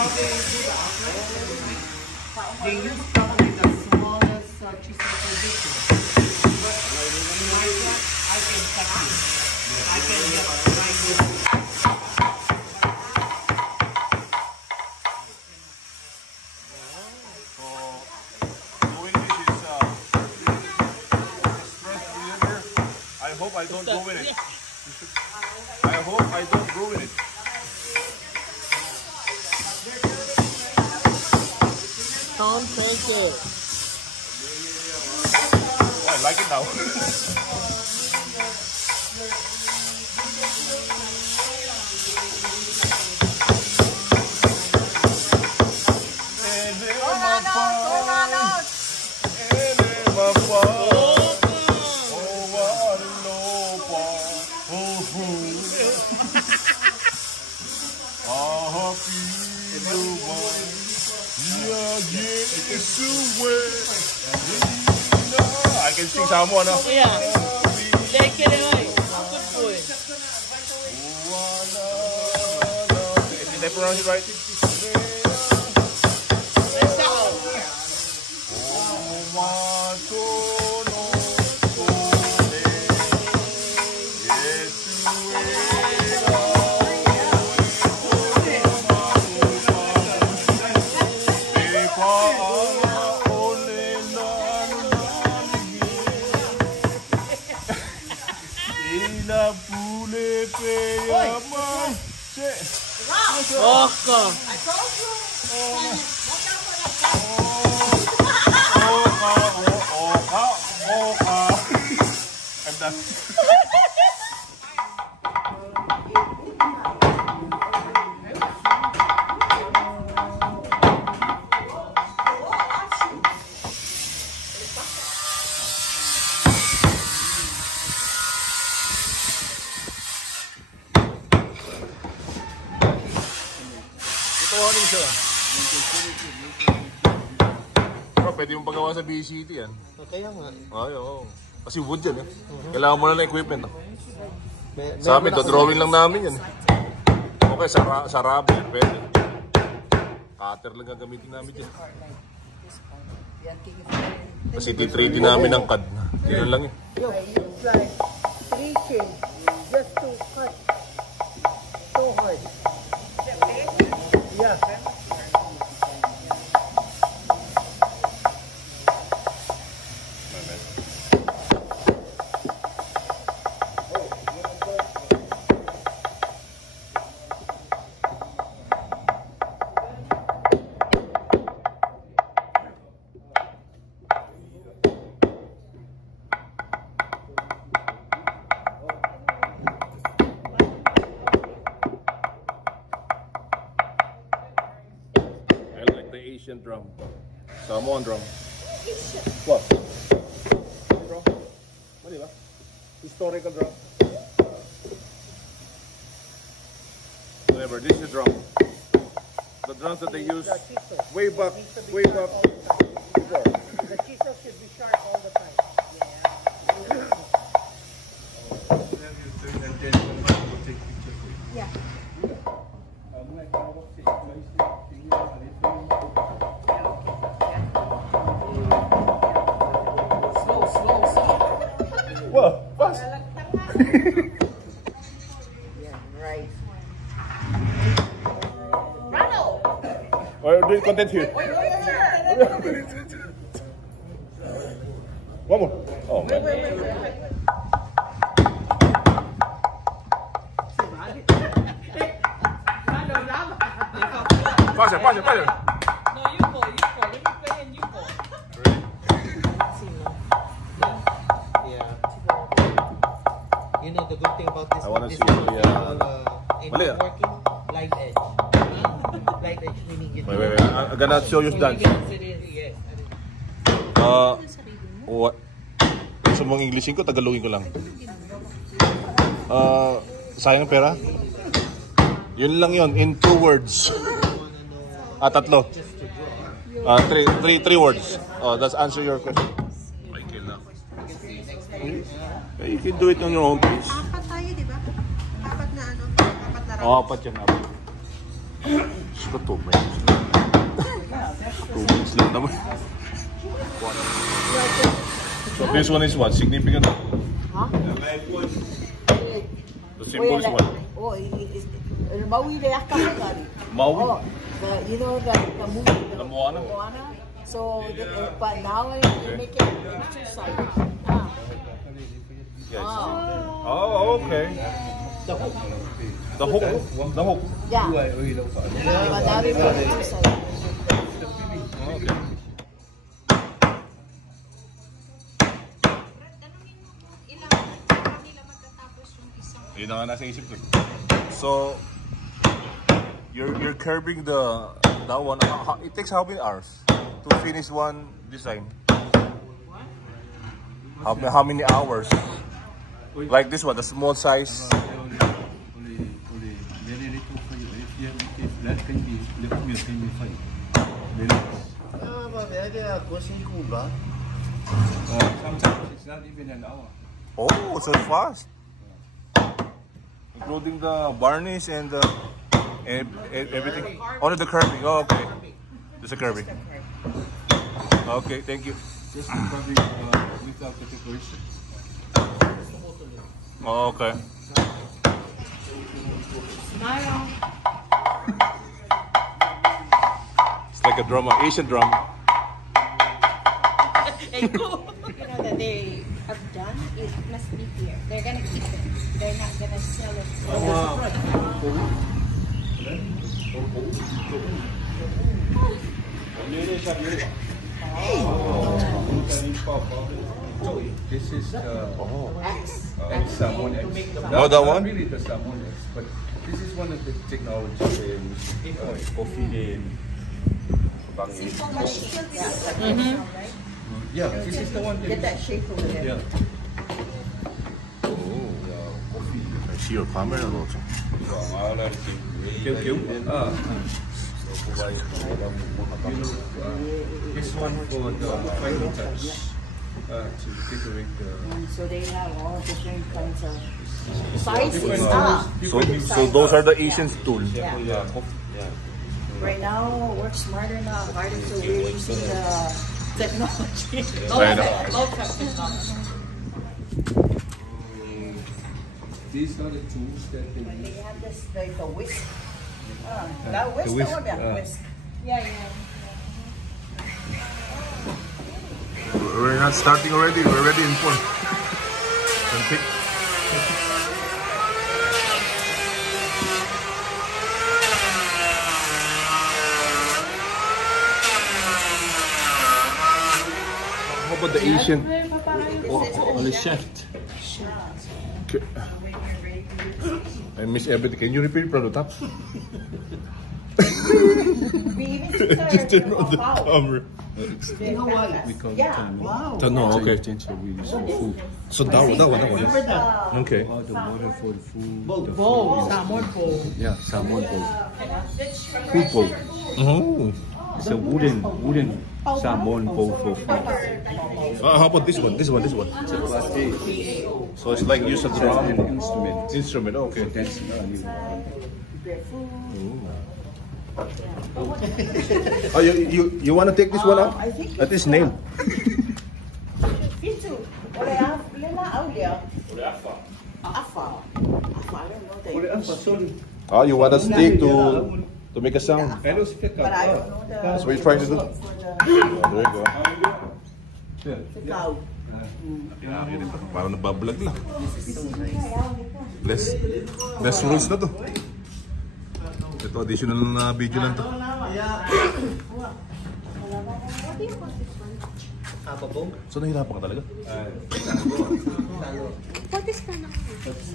They use probably the smallest cheese maker baking. But in my flat, I can cut it. I can just grind it. I hope I don't ruin it. I hope I don't ruin it. Don't take it. Oh, I like it now. I can sing someone. Yeah. Take it away. Good boy. Did I pronounce it right? Oka. I'm done. Pwede mong pagawa sa BCT yan. Kaya nga. Ay, oo. Kasi wood yan eh. Kailangan mo na ng equipment. Sa amin, drawing lang namin yan. Okay, sa rubber, pwede. Cutter lang gagamitin namin dyan. Kasi T3D namin ang CAD. Yun lang eh. It's like 3 chains just to cut so hard. Yeah. Asian drum. Samoan drum. What? Drum? What is that? Historical drum. Whatever, this is a drum. The drums that they use way back before. The chisel should be sharp all the time. Yeah. Whoa, fast. Yeah, right. Or do content here. One more. Oh man. Pause. No, you go. Let me play and you go. Yeah. You know the good thing about this. I wanna this see working light edge. Light edge meaning you. Wait. I'm gonna show you dance. What? Sa mga Englishin ko, Tagalogin ko lang. Sayang pera? Yun lang yun, in 2 words. Tatlo. 3 words. That's answer your question. Michael na. You can do it on your own pace. 4 tayo, di ba? 4 na ano? 4 na round. 4 yan. Diyos ko, 2 minutes lang. 2 minutes lang naman. So this one is what? Significant? Huh? The symbol is what? Oh, Maui de Akahagari. Maui? Oh, you know the movie, The Moana? Moana? So, but now they make it exercise. Ah. Yes. Oh. Oh, okay. The hook. The hook. Yeah. But now they make it exercise. Okay. Yun na nga nasa isip ko. So, you're curving that one. It takes how many hours to finish one design? How many hours? Like this one, the small size. Only very little for you. If that can be, the milk can be fine. Sometimes it's not even an hour. Oh, so fast. Including the varnish and the everything. Only the curving. Oh, okay. Just the curving. Okay, thank you. Just probably without the decoration. Oh, okay. Smile. It's like a drama, Asian drama. You know that they have done, it must be here. They're gonna keep it. They're not gonna sell it. This is the X. X salmon X. Oh, that one? Not really the salmon X, but this is one of the technologies they use. Coffee and yeah, this is the one. Get that shape over there. Yeah. I see your camera also. This one for the final touch to decorate the. So they have all different kinds of sizes. So those are the Asian tools. Yeah. Yeah. Right now, work smarter, not harder. So we're using the technology. I know. Technology. These are the tools that they They use. have this like a whisk. That whisk, the whisk, or that whisk? Yeah, yeah. We're not starting already. We're already in point. Can pick. How about the Asian? On the shaft. I miss everything. Can you repeat from the top? Just turn on the camera. We call it Yeah, wow. No, okay. So we use for food. So that one. Okay. All the water for the food. The Bowl, food is- salmon bowl. Yeah, salmon bowl. Food bowl. Oh. It's a wooden salmon bowl for food. How about this one? This one. It's a plastic. So it's like use a It's drum an instrument. instrument. Okay. That's Oh, you want to take this one out? I think That is nail. Pitu. Lena Aulia. Afa. Afa. I don't know that. Oh, you want a stick to make a sound. But I don't know the. That's what you're trying to do. Oh, there you go. Ikaw. Parang nabablog lang. Less rules na to. Ito, additional na video lang to. So, nahirapan ka talaga? What is ka na? That's